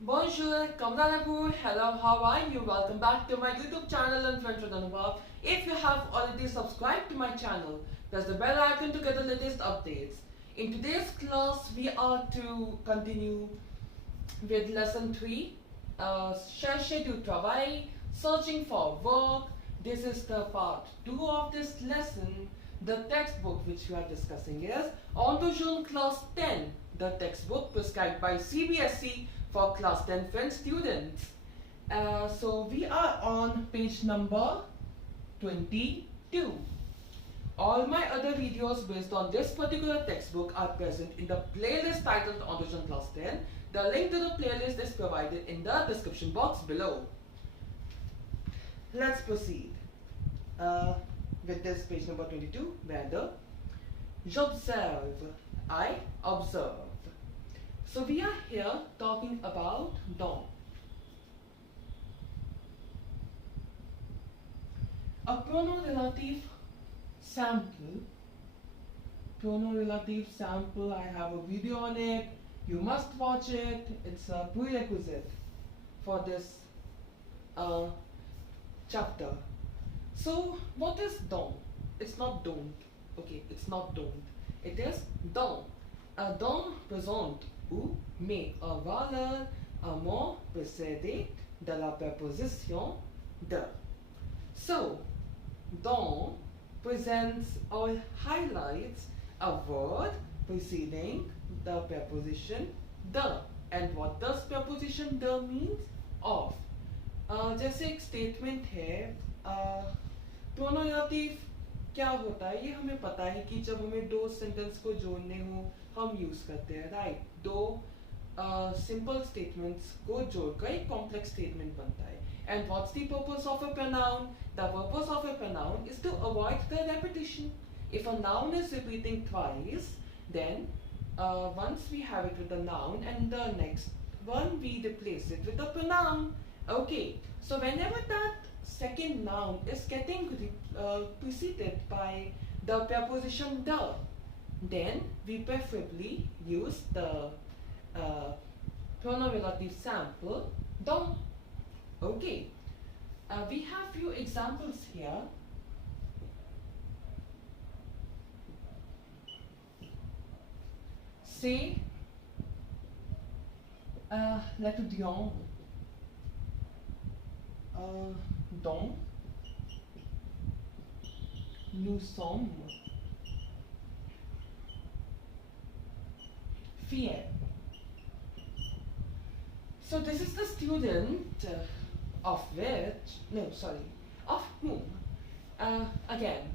Bonjour, comment allez-vous? Hello, how are you? Welcome back to my YouTube channel and friends with Anubhav. If you have already subscribed to my channel, press the bell icon to get the latest updates. In today's class, we are to continue with lesson 3, Chercher du travail, searching for work. This is the part 2 of this lesson. The textbook which we are discussing is Entre Jeunes class 10, the textbook prescribed by CBSE for class 10 French students. So we are on page number 22. All my other videos based on this particular textbook are present in the playlist titled Entre Jeunes class 10. The link to the playlist is provided in the description box below. Let's proceed with this page number 22, where the j'observe, I observe. So we are here talking about dans. A pronom relatif sample. Pronom relatif sample, I have a video on it. You must watch it. It's a prerequisite for this chapter. So what is dans? It's not don't. Okay, it's not don't. It is dans. Dans présente ou met en valeur un mot précédé de la préposition de. So, dans presents or highlights a word preceding the preposition the. And what does preposition the means? Of. जैसे एक statement है प्रोनोम relative क्या होता है, ये हमें पता है कि जब हमें दो सेंटेंस को जोड़ने हो हम यूज करते हैं, राइट. दो सिंपल स्टेटमेंट्स को जोड़कर एक कॉम्प्लेक्स स्टेटमेंट बनता है. And what's the purpose of a pronoun? The purpose of a pronoun is to avoid the repetition. If a noun is repeating twice, then once we have it with the noun and the next one we replace it with the pronoun. Okay, so whenever that second noun is getting preceded by the preposition the, then we preferably use the pronoun relative sample dans. Okay, we have few examples here. C'est l'étudiant dont nous sommes fiers. So this is the student of whom. Again,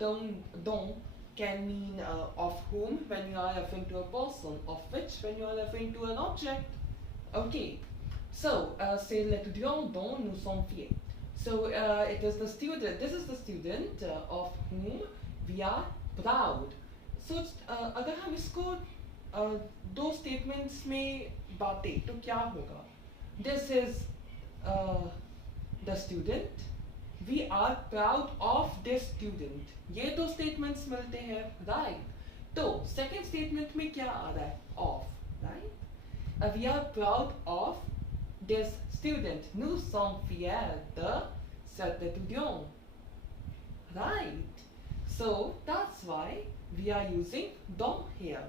dont can mean of whom when you are referring to a person, of which when you are referring to an object. Okay, so c'est l'étudiant dont nous sommes fiers. So it is the student, this is the student of whom we are proud. So अगर हम इसको दो statements में बांटे तो क्या होगा? This is the student. We are proud of this student. ये दो statements मिलते हैं, right? तो second statement में क्या आ रहा है? Of, right? We are proud of this student. Nous sommes fiers de cet étudiant, right? So that's why we are using dans here.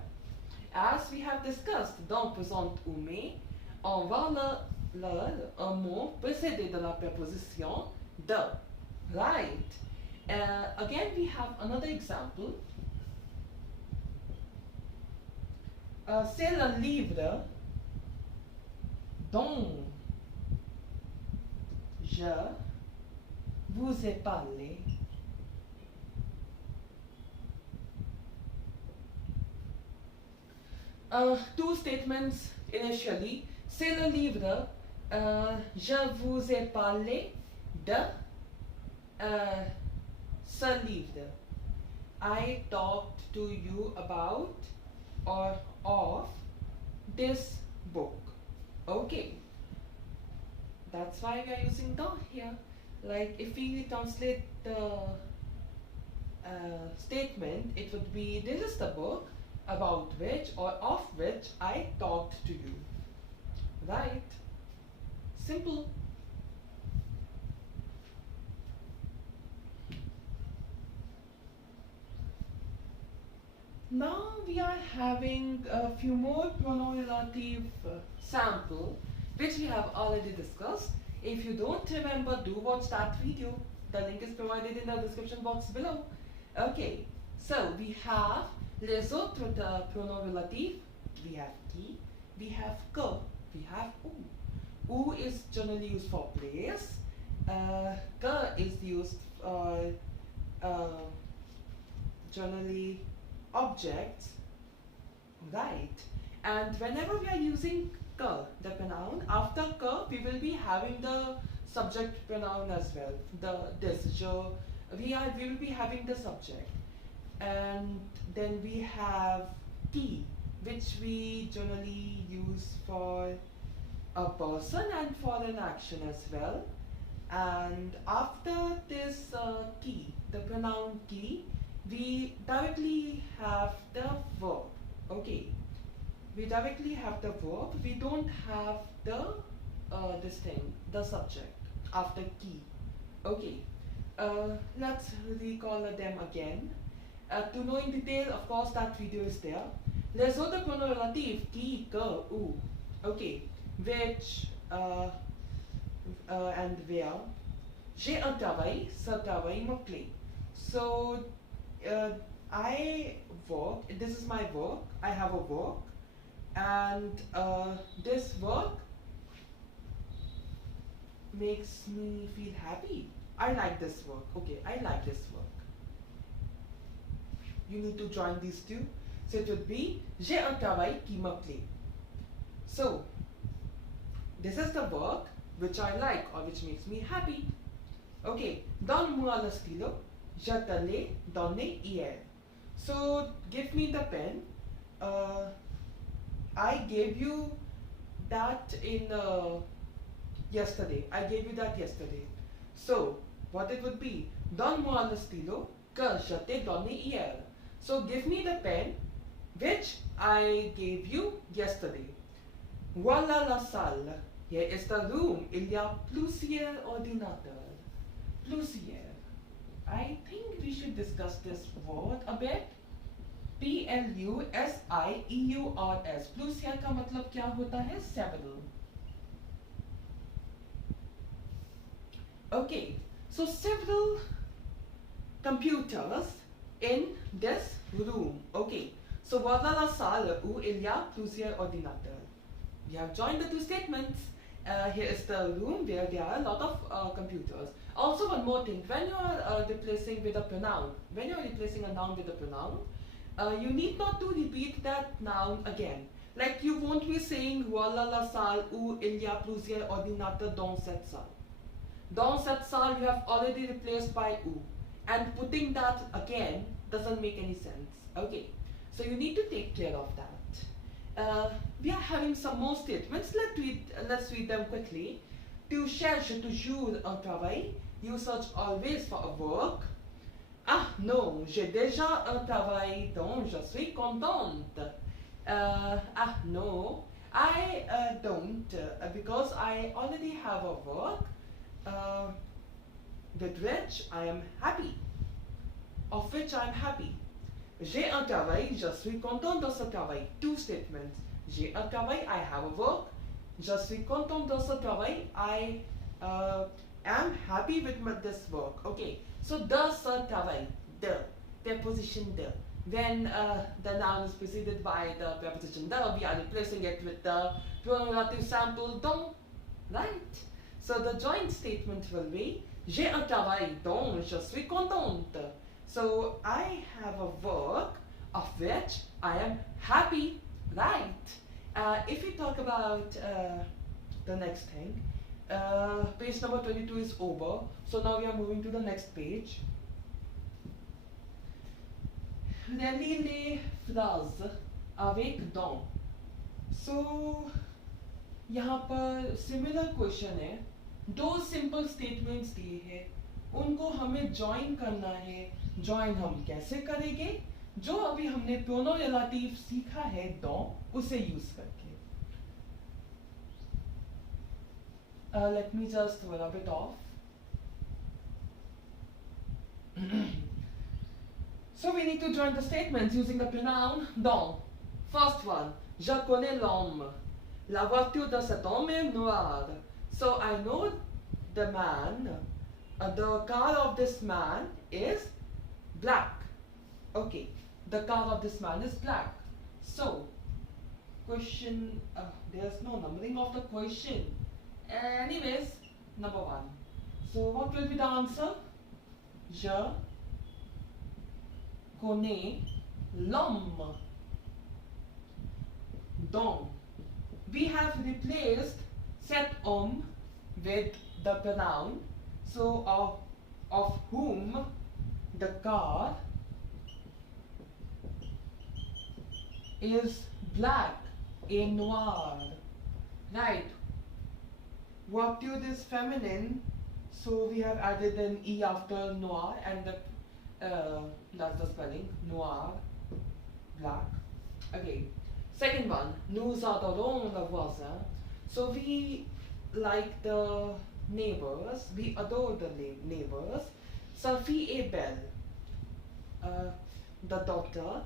As we have discussed, dans présente ou mais, on va un mot précédé de la préposition de, right? Again, we have another example. C'est le livre dont je vous ai parlé. Two statements initially. C'est le livre. Je vous ai parlé de ce livre. I talked to you about or of this book. Okay, that's why we are using dans here. Like if we translate the statement, it would be this is the book about which or of which I talked to you. right? Simple. Now we are having a few more pronoun relative sample which we have already discussed. If you don't remember, do watch that video. The link is provided in the description box below. Okay, so we have les autres pronoms relatifs. We have qui, we have que, we have où. Où is generally used for place. Que is used generally objects, right? And whenever we are using que, the pronoun, after que we will be having the subject pronoun as well. We will be having the subject, and then we have qui, which we generally use for a person and for an action as well. And after this qui, the pronoun qui, we directly have the verb. Okay, we directly have the verb. We don't have the the subject after qui. Okay, let's recall them again. To know in detail, of course, that video is there. Les autres pronoms relatifs qui, que, où. Okay, which and where. J'ai un travail, ce travail me plaît. So I work, this is my work, I have a work, and this work makes me feel happy. I like this work. Okay, I like this work. You need to join these two. So it would be j'ai un travail qui me plaît. So this is the work which I like or which makes me happy. Okay, donne-moi le stylo, je te l'ai donné hier. So give me the pen. I gave you that in yesterday. I gave you that yesterday. So what it would be? Donne-moi le stylo que je t'ai donné hier. So give me the pen which I gave you yesterday. Voilà la salle. Here is the room. Il y a plusieurs ordinateurs. Plusieurs. I think we should discuss this word a bit. Plusieurs. Plusieurs का मतलब क्या होता है? Several. Okay, so several computers in this room. Okay, so voilà la salle où il y a plusieurs ordinateurs. We have joined the two statements. Here is the room where there are a lot of computers. Also, one more thing, when you are replacing with a pronoun, when you are replacing a noun with a pronoun, you need not to repeat that noun again. Like you won't be saying voilà la salle où il y a plusieurs ordinateurs dans cette salle. Dans cette salle you have already replaced by où, and putting that again doesn't make any sense. Okay, so you need to take care of that. We are having some more statements. Let's read them quickly. Tu cherches toujours un travail. You search always for a work. Ah non, j'ai déjà un travail dont je suis contente. Ah no, I don't, because I already have a work with which I am happy. Of which I am happy. J'ai un travail, je suis content de ce travail. Two statements. J'ai un travail, I have a work. Je suis content de ce travail, I am happy with this work. Okay, so de ce travail, de, preposition de. When the noun is preceded by the preposition de, we are replacing it with the pronoun relative sample dont, right? So the joint statement will be j'ai un travail dont je suis contente. So I have a work of which I am happy, right? If we talk about the next thing, page number 22 is over. So now we are moving to the next page. Relis les phrases avec dans. So यहाँ पर similar question है. दो simple statements दिए हैं. उनको हमें join करना है. Join हम कैसे करेंगे? जो अभी हमने pronom relative सीखा है dans, उसे use करके. Let me just rub it off. So we need to join the statements using the pronoun dont. First one, je connais l'homme. La voiture de cet homme est noire. So I know the man, the car of this man is black. Okay, the car of this man is black. So, question, there's no numbering of the question. Anyways, number one. So what will be the answer? Je connais l'homme. Donc, we have replaced cet homme with the pronoun, so of whom the car is black, et noir, right? Voiture is feminine, so we have added an e after noir, and that's the spelling, noir, black. Okay, second one, nous adorons le voisin. So we like the neighbors, we adore the neighbors. Sa fille est belle. The daughter,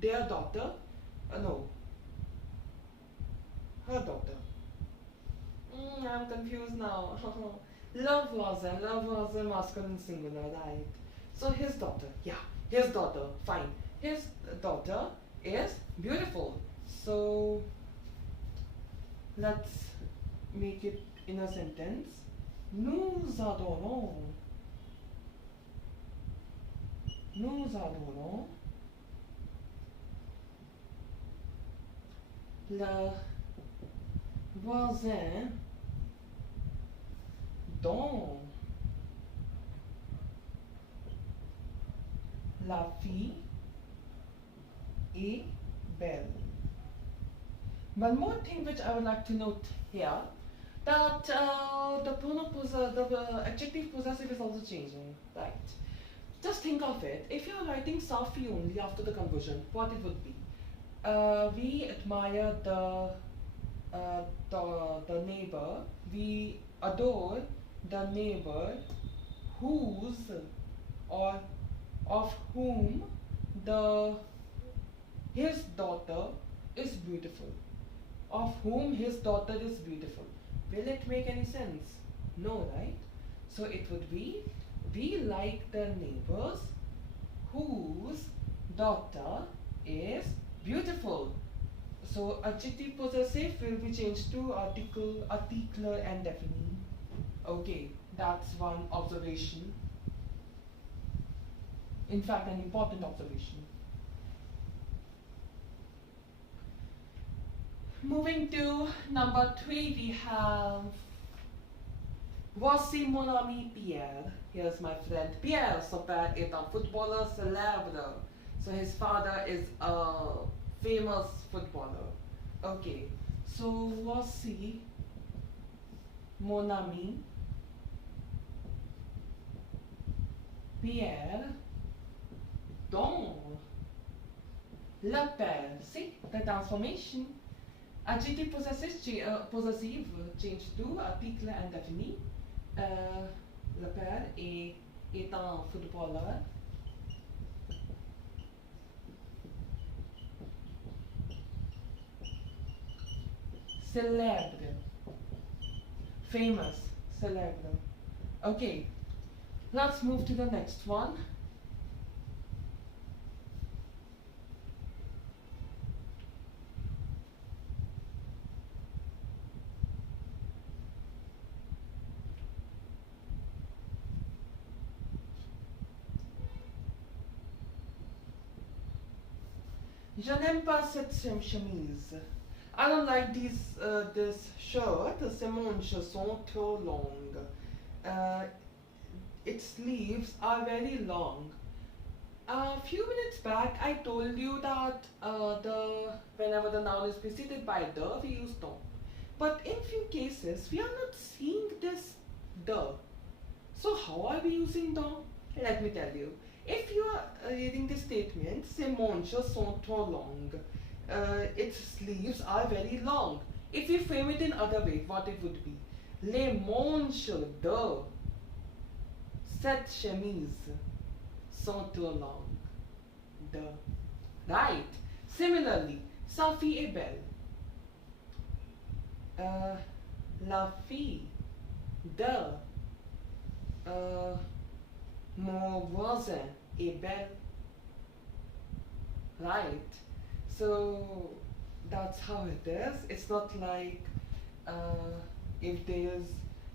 their daughter, no, her daughter. I'm confused now. Le voisin, masculine singular, right? So his daughter, yeah, his daughter, fine. His daughter is beautiful. So let's make it in a sentence. Nous adorons le voisin dont la fille est belle. One more thing which I would like to note here, that the adjective possessive is also changing, right? Just think of it. If you are writing Safi only after the conversion, what it would be? We admire the neighbor. We adore the neighbor whose or of whom his daughter is beautiful. Of whom his daughter is beautiful. Will it make any sense? No, right? So it would be, we like the neighbors whose daughter is beautiful. So adjective possessive will be changed to article, articular and definite. Okay, that's one observation. In fact, an important observation. Moving to number 3, we have Voici mon ami Pierre. Here's my friend Pierre. Son père est un footballeur célèbre. So his father is a famous footballer. Okay, so voici mon ami Pierre dont le père. See the transformation. Adjective possessive change to article and défini. Le père est un footballeur. Célèbre. Famous. Célèbre. Okay. Let's move to the next one. Je n'aime pas cette chemise. I don't like this shirt. Ses manches sont trop longues. Its sleeves are very long. A few minutes back, I told you that whenever the noun is preceded by the, we use don't. But in few cases, we are not seeing this the. So how are we using the? Let me tell you. If you are reading the statement, ses manches sont trop longues. Its sleeves are very long. If we frame it in other way, what it would be? Les manches de cette chemise sont trop longues. De. Right. Similarly, sa fille est belle. La fille de mon voisin est belle. Right. So that's how it is. It's not like if there is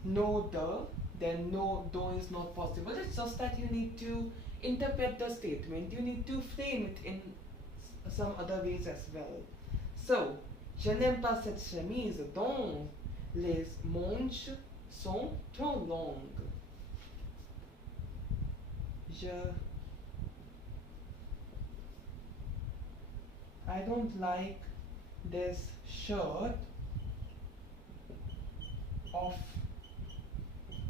no the, then no do is not possible. It's just that you need to interpret the statement. You need to frame it in some other ways as well. So, je n'aime pas cette chemise dont les manches sont trop longues. I don't like this shirt of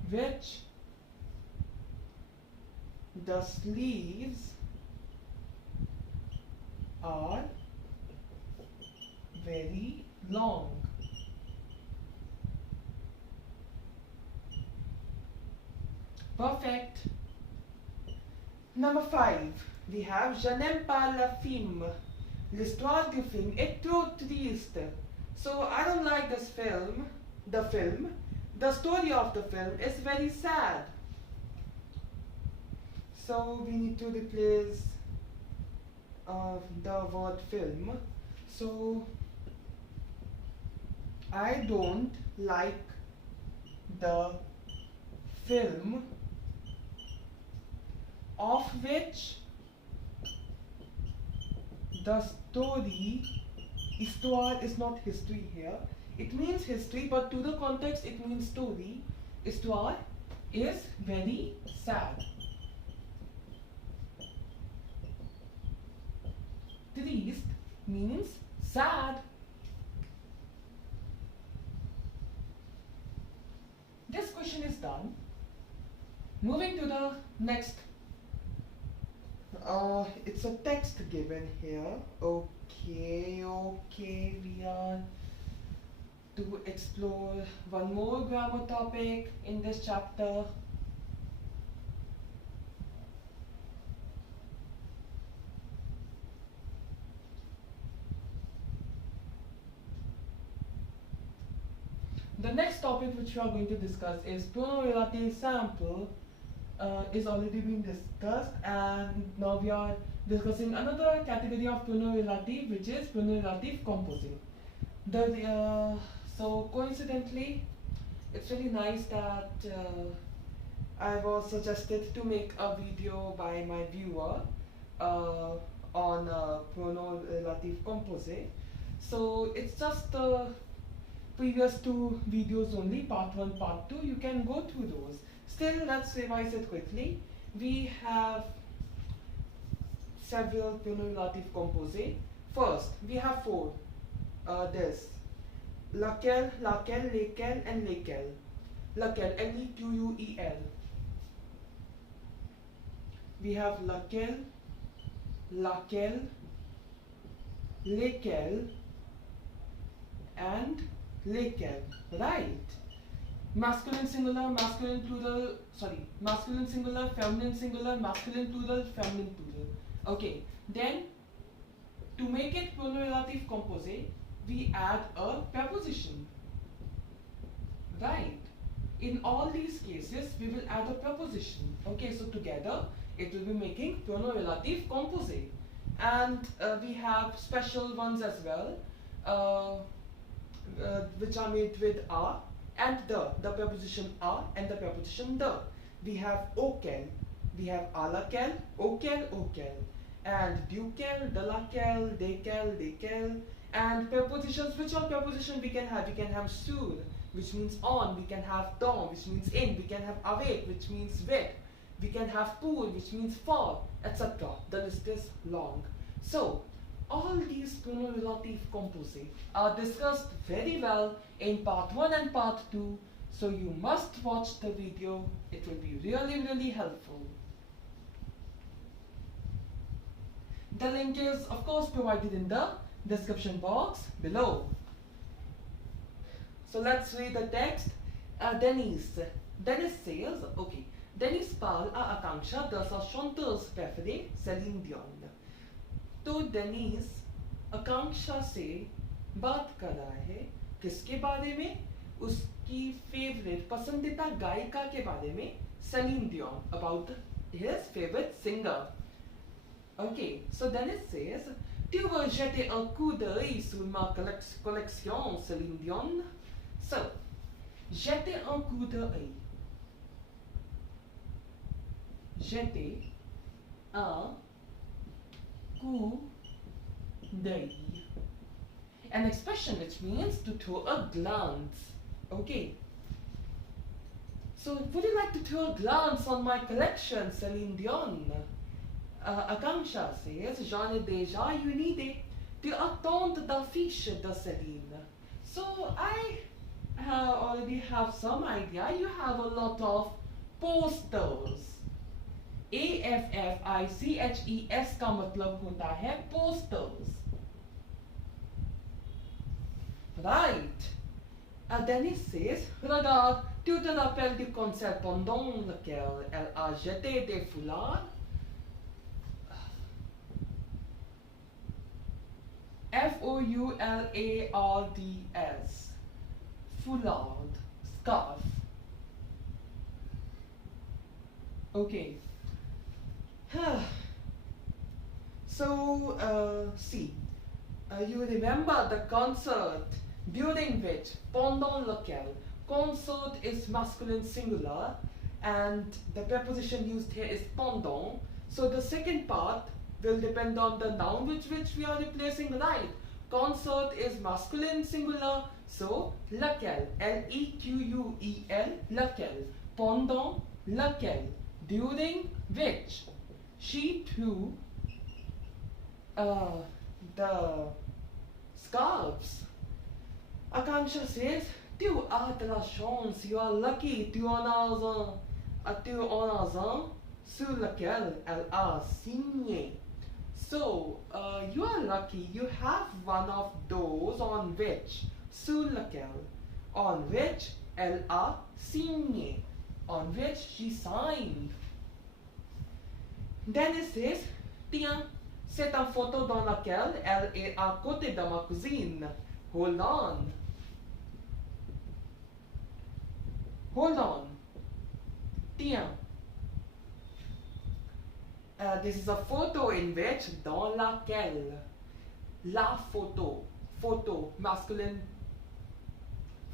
which the sleeves are very long. Perfect. Number 5, we have Je n'aime pas le film. L'histoire du film est trop triste. So I don't like this film. The story of the film is very sad. So we need to replace the word film. So I don't like the film of which the story, histoire is not history here. It means history, but to the context it means story. Histoire is very sad. Triste means sad. This question is done. Moving to the next. It's a text given here. Okay, we are to explore one more grammar topic in this chapter. The next topic which we are going to discuss is Pronoms Rélatifs Simple. Is already being discussed, and now we are discussing another category of Pronoms Rélatifs, which is Pronoms Rélatifs Composés. So coincidentally, it's really nice that I was suggested to make a video by my viewer on Pronoms Rélatifs Composés. So it's just the previous 2 videos only, part 1, part 2. You can go through those. Still, let's revise it quickly. We have several Pronoms Rélatifs Composés. First, we have 4. This. Laquelle, laquelle, lesquels, and lesquels. Laquelle, L-E-Q-U-E-L. We have laquelle, laquelle, lesquels, and lesquels. Right. Masculine singular, masculine plural, masculine singular, feminine singular, masculine plural, feminine plural. Okay, then to make it Pronoms Rélatifs Composés, we add a preposition. Right. In all these cases, we will add a preposition. Okay, so together it will be making Pronoms Rélatifs Composés. And we have special ones as well, which are made with a and the preposition a and the preposition the. We have auquel, we have à laquelle, auquel, auquel, and duquel, de laquelle, desquels, desquels, and prepositions. Which all preposition we can have? We can have sur, which means on. We can have dans, which means in. We can have avec, which means with. We can have pour, which means for, etc. The list is long. So all these Pronoms Rélatifs Composés are discussed very well in part 1 and part 2, so you must watch the video. It will be really, really helpful. The link is of course provided in the description box below. So let's read the text. Denise says, okay, Denise parle à Akanksha de sa chanteuse préférée, Céline Dion. तो Denise आकांक्षा से बात कर रहा है किसके बारे में? उसकी फेवरेट पसंदीदा गायिका के बारे में, Celine Dion, about his favorite singer. Okay, so Dennis says, tu veux jeter un coup d'œil sur ma collection, Celine Dion? So, jeter un coup d'œil. Jeter un coup d'œil. An expression which means to throw a glance. Okay. So, would you like to throw a glance on my collection, Celine Dion? Akanksha says, j'en ai déjà une idée. Tu attends d'affiches de Celine. So, I already have some idea. You have a lot of posters. AFFICHES का मतलब होता है posters. Right. Dennis says, regarde, tu te rappelles du concert pendant lequel elle a jeté des foulards? F-O-U-L-A-R-D-S. Foulard. Scarf. Okay. So, see. You remember the concert during which, pendant lequel, concert is masculine singular and the preposition used here is pendant. So the second part will depend on the noun which we are replacing, right? Concert is masculine singular, so lequel, L-E-Q-U-E-L, lequel, pendant lequel, during which she threw the scarves. Akanksha says, tu as de la chance, you are lucky, tu en as un sur lequel elle a signé. So, you are lucky, you have one of those on which, sur lequel, on which elle a signé, on which she signed. Dennis says, tiens, c'est une photo dans laquelle elle est à côté de ma cousine. Hold on. Hold on. Tiens. This is a photo in which, dans laquelle. La photo. Photo, masculine,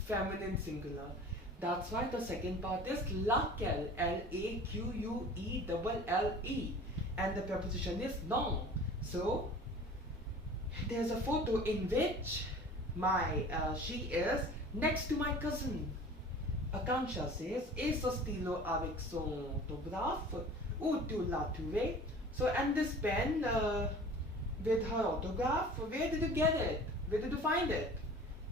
feminine singular. That's why the second part is laquelle. L-A-Q-U-E-L-L-E. And the preposition is dans. So, there's a photo in which she is next to my cousin. Akanksha says, et ce stylo avec son autographe, où tu l'as trouvé? So, and this pen with her autograph, where did you get it? Where did you find it?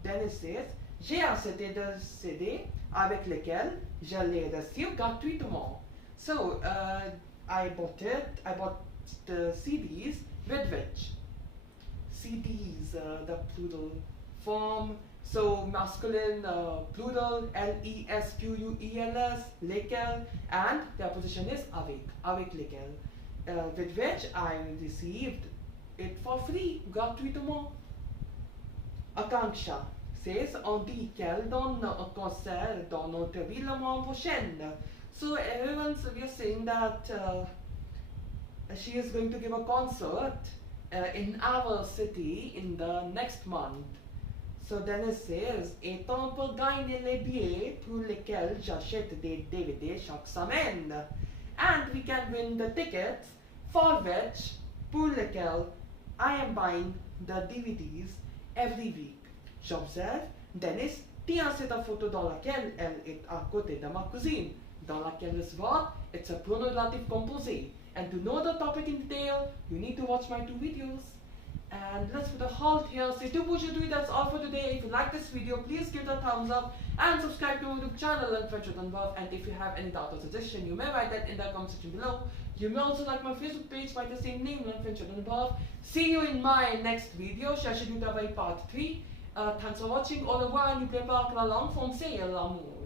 Dennis says, j'ai acheté de CD avec lequel je l'ai reçu gratuitement. So, I bought the CDs with which? CDs, the plural form. So masculine, plural, L-E-S-Q-U-E-L-S, lequel, and the preposition is avec lequel, with which I received it for free, gratuitement. Akanksha says, on dit qu'elle donne un concert dans notre ville le mois prochain. So everyone's we are saying that she is going to give a concert in our city in the next month. So Dennis says, et on peut gagner les billets pour lesquels j'achète des DVD chaque semaine. And we can win the tickets for which, pour lesquels I am buying the DVDs every week. J'observe, Dennis tient cette photo dans laquelle elle est à côté de ma cousine. Dans laquelle is what? It's a pronom relatif composé. And to know the topic in detail, you need to watch my 2 videos. And let's put a halt here. C'est tout pour aujourd'hui. That's all for today. If you like this video, please give it a thumbs up and subscribe to the channel and Entre Jeunes. And if you have any doubt or suggestion, you may write that in the comment section below. You may also like my Facebook page by the same name, Entre Jeunes. See you in my next video, Chercher du travail part 3. Thanks for watching. Au revoir. N'oubliez pas que la langue française est l'amour.